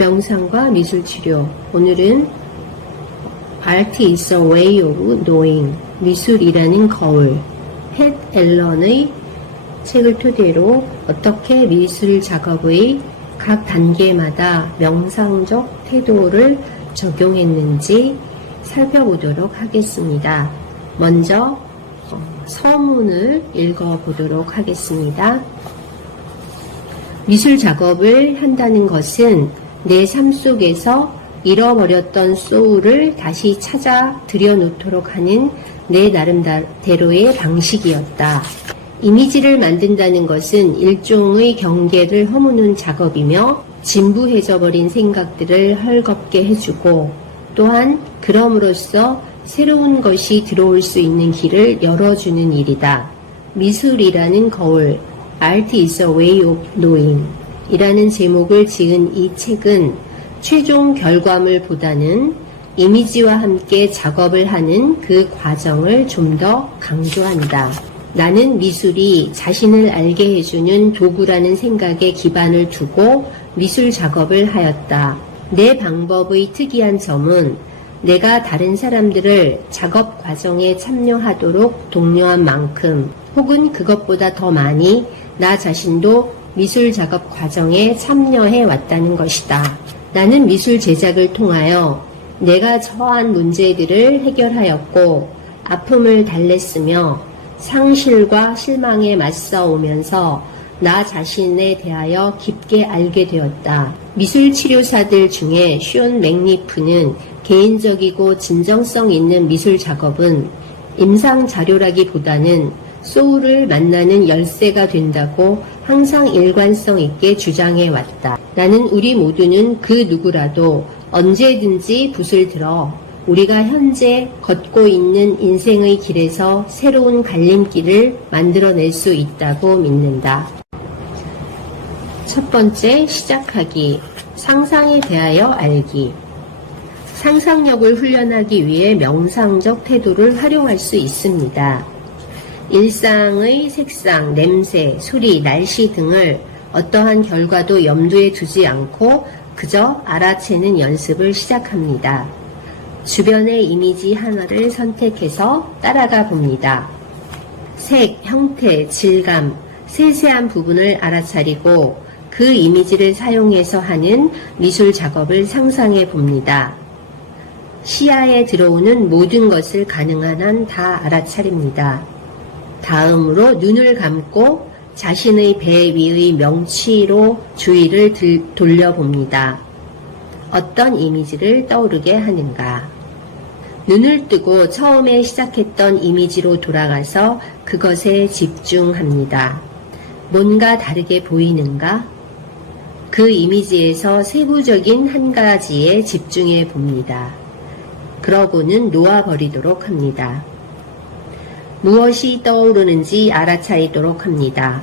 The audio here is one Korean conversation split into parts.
명상과 미술치료. 오늘은 Art is a way of knowing. 미술이라는 거울. 팻 앨런의 책을 토대로 어떻게 미술 작업의 각 단계마다 명상적 태도를 적용했는지 살펴보도록 하겠습니다. 먼저 서문을 읽어보도록 하겠습니다. 미술 작업을 한다는 것은 내 삶 속에서 잃어버렸던 소울을 다시 찾아 들여놓도록 하는 내 나름대로의 방식이었다. 이미지를 만든다는 것은 일종의 경계를 허무는 작업이며 진부해져 버린 생각들을 헐겁게 해주고 또한 그럼으로써 새로운 것이 들어올 수 있는 길을 열어주는 일이다. 미술이라는 거울, Art is a way of knowing 이라는 제목을 지은 이 책은 최종 결과물보다는 이미지와 함께 작업을 하는 그 과정을 좀 더 강조한다. 나는 미술이 자신을 알게 해주는 도구라는 생각에 기반을 두고 미술 작업을 하였다. 내 방법의 특이한 점은 내가 다른 사람들을 작업 과정에 참여하도록 독려한 만큼 혹은 그것보다 더 많이 나 자신도 미술 작업 과정에 참여해 왔다는 것이다. 나는 미술 제작을 통하여 내가 처한 문제들을 해결하였고 아픔을 달랬으며 상실과 실망에 맞서오면서 나 자신에 대하여 깊게 알게 되었다. 미술 치료사들 중에 숀 맥리프는 개인적이고 진정성 있는 미술 작업은 임상 자료라기보다는 소울을 만나는 열쇠가 된다고 항상 일관성 있게 주장해 왔다. 나는 우리 모두는 그 누구라도 언제든지 붓을 들어 우리가 현재 걷고 있는 인생의 길에서 새로운 갈림길을 만들어낼 수 있다고 믿는다. 첫 번째, 시작하기. 상상에 대하여 알기. 상상력을 훈련하기 위해 명상적 태도를 활용할 수 있습니다. 일상의 색상, 냄새, 소리, 날씨 등을 어떠한 결과도 염두에 두지 않고 그저 알아채는 연습을 시작합니다. 주변의 이미지 하나를 선택해서 따라가 봅니다. 색, 형태, 질감, 세세한 부분을 알아차리고 그 이미지를 사용해서 하는 미술 작업을 상상해 봅니다. 시야에 들어오는 모든 것을 가능한 한 다 알아차립니다. 다음으로 눈을 감고 자신의 배 위의 명치로 주위를 돌려봅니다. 어떤 이미지를 떠오르게 하는가? 눈을 뜨고 처음에 시작했던 이미지로 돌아가서 그것에 집중합니다. 뭔가 다르게 보이는가? 그 이미지에서 세부적인 한 가지에 집중해 봅니다. 그러고는 놓아버리도록 합니다. 무엇이 떠오르는지 알아차리도록 합니다.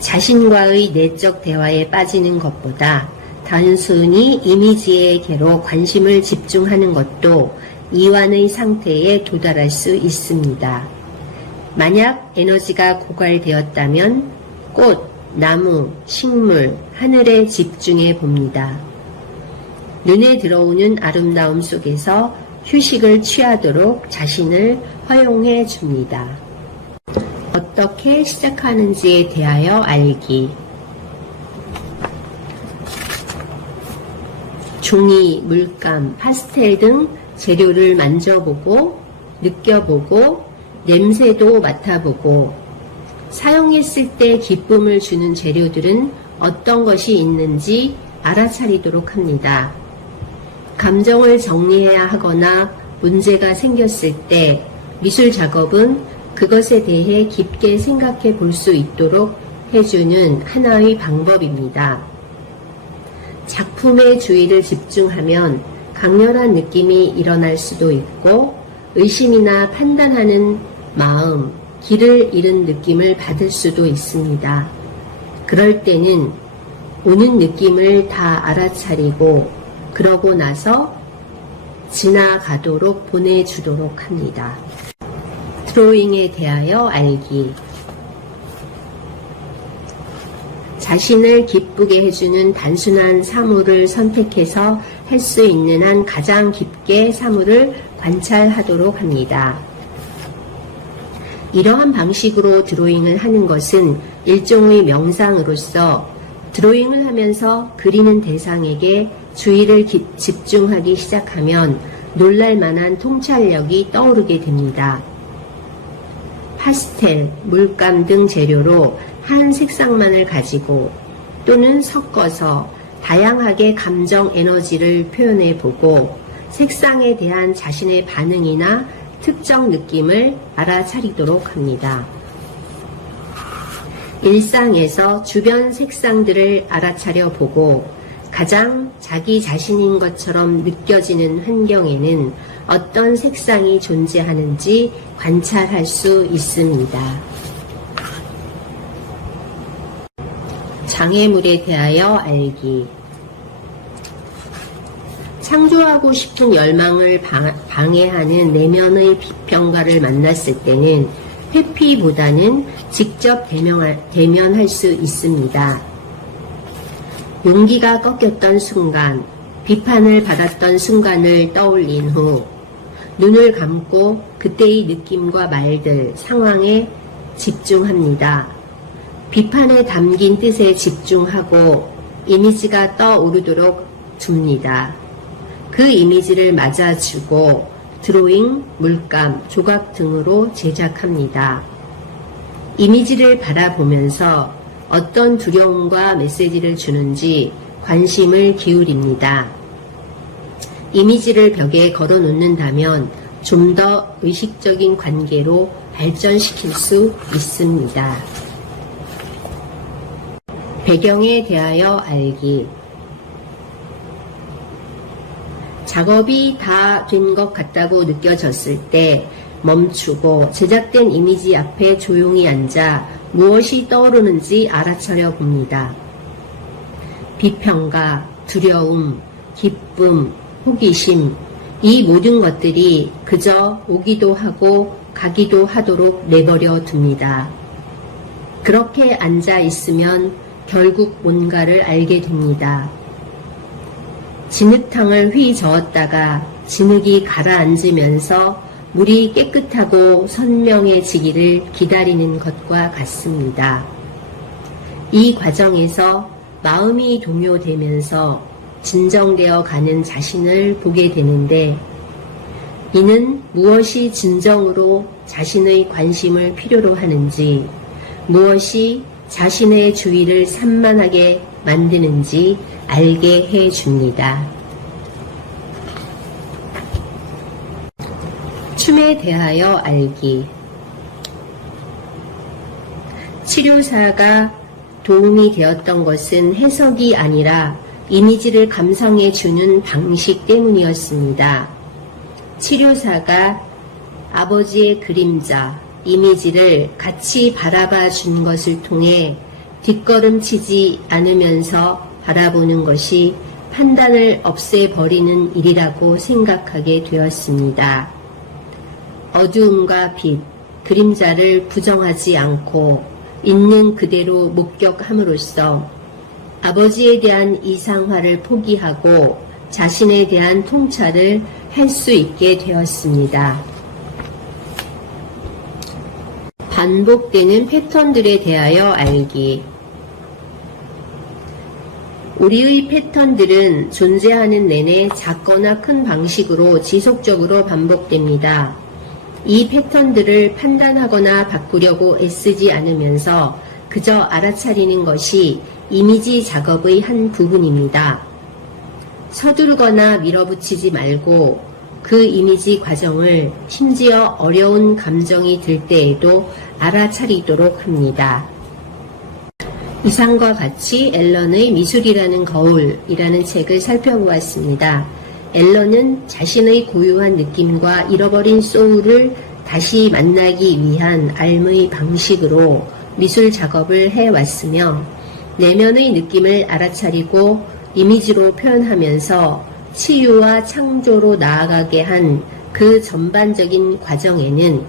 자신과의 내적 대화에 빠지는 것보다 단순히 이미지에게로 관심을 집중하는 것도 이완의 상태에 도달할 수 있습니다. 만약 에너지가 고갈되었다면 꽃, 나무, 식물, 하늘에 집중해 봅니다. 눈에 들어오는 아름다움 속에서 휴식을 취하도록 자신을 허용해 줍니다. 어떻게 시작하는지에 대하여 알기. 종이, 물감, 파스텔 등 재료를 만져보고 느껴보고 냄새도 맡아보고 사용했을 때 기쁨을 주는 재료들은 어떤 것이 있는지 알아차리도록 합니다. 감정을 정리해야 하거나 문제가 생겼을 때 미술 작업은 그것에 대해 깊게 생각해 볼 수 있도록 해주는 하나의 방법입니다. 작품의 주의를 집중하면 강렬한 느낌이 일어날 수도 있고 의심이나 판단하는 마음, 길을 잃은 느낌을 받을 수도 있습니다. 그럴 때는 오는 느낌을 다 알아차리고 그러고 나서 지나가도록 보내주도록 합니다. 드로잉에 대하여 알기. 자신을 기쁘게 해주는 단순한 사물을 선택해서 할 수 있는 한 가장 깊게 사물을 관찰하도록 합니다. 이러한 방식으로 드로잉을 하는 것은 일종의 명상으로서 드로잉을 하면서 그리는 대상에게 주의를 집중하기 시작하면 놀랄만한 통찰력이 떠오르게 됩니다. 파스텔, 물감 등 재료로 한 색상만을 가지고 또는 섞어서 다양하게 감정 에너지를 표현해 보고 색상에 대한 자신의 반응이나 특정 느낌을 알아차리도록 합니다. 일상에서 주변 색상들을 알아차려 보고 가장 자기 자신인 것처럼 느껴지는 환경에는 어떤 색상이 존재하는지 관찰할 수 있습니다. 장애물에 대하여 알기. 창조하고 싶은 열망을 방해하는 내면의 비평가를 만났을 때는 회피보다는 직접 대면할 수 있습니다. 용기가 꺾였던 순간, 비판을 받았던 순간을 떠올린 후 눈을 감고 그때의 느낌과 말들, 상황에 집중합니다. 비판에 담긴 뜻에 집중하고 이미지가 떠오르도록 둡니다. 그 이미지를 맞아주고 드로잉, 물감, 조각 등으로 제작합니다. 이미지를 바라보면서 어떤 두려움과 메시지를 주는지 관심을 기울입니다. 이미지를 벽에 걸어 놓는다면 좀 더 의식적인 관계로 발전시킬 수 있습니다. 배경에 대하여 알기. 작업이 다 된 것 같다고 느껴졌을 때 멈추고 제작된 이미지 앞에 조용히 앉아 무엇이 떠오르는지 알아차려 봅니다. 비평가, 두려움, 기쁨, 호기심, 이 모든 것들이 그저 오기도 하고 가기도 하도록 내버려 둡니다. 그렇게 앉아 있으면 결국 뭔가를 알게 됩니다. 진흙탕을 휘 저었다가 진흙이 가라앉으면서 물이 깨끗하고 선명해지기를 기다리는 것과 같습니다. 이 과정에서 마음이 동요되면서 진정되어 가는 자신을 보게 되는데 이는 무엇이 진정으로 자신의 관심을 필요로 하는지, 무엇이 자신의 주의를 산만하게 만드는지 알게 해줍니다. 춤에 대하여 알기. 치료사가 도움이 되었던 것은 해석이 아니라 이미지를 감상해 주는 방식 때문이었습니다. 치료사가 아버지의 그림자, 이미지를 같이 바라봐 준 것을 통해 뒷걸음치지 않으면서 바라보는 것이 판단을 없애버리는 일이라고 생각하게 되었습니다. 어두움과 빛, 그림자를 부정하지 않고 있는 그대로 목격함으로써 아버지에 대한 이상화를 포기하고 자신에 대한 통찰을 할 수 있게 되었습니다. 반복되는 패턴들에 대하여 알기. 우리의 패턴들은 존재하는 내내 작거나 큰 방식으로 지속적으로 반복됩니다. 이 패턴들을 판단하거나 바꾸려고 애쓰지 않으면서 그저 알아차리는 것이 이미지 작업의 한 부분입니다. 서두르거나 밀어붙이지 말고 그 이미지 과정을 심지어 어려운 감정이 들 때에도 알아차리도록 합니다. 이상과 같이 앨런의 미술이라는 거울이라는 책을 살펴보았습니다. 앨런은 자신의 고유한 느낌과 잃어버린 소울을 다시 만나기 위한 삶의 방식으로 미술 작업을 해왔으며 내면의 느낌을 알아차리고 이미지로 표현하면서 치유와 창조로 나아가게 한 그 전반적인 과정에는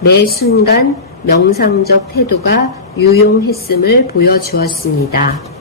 매 순간 명상적 태도가 유용했음을 보여주었습니다.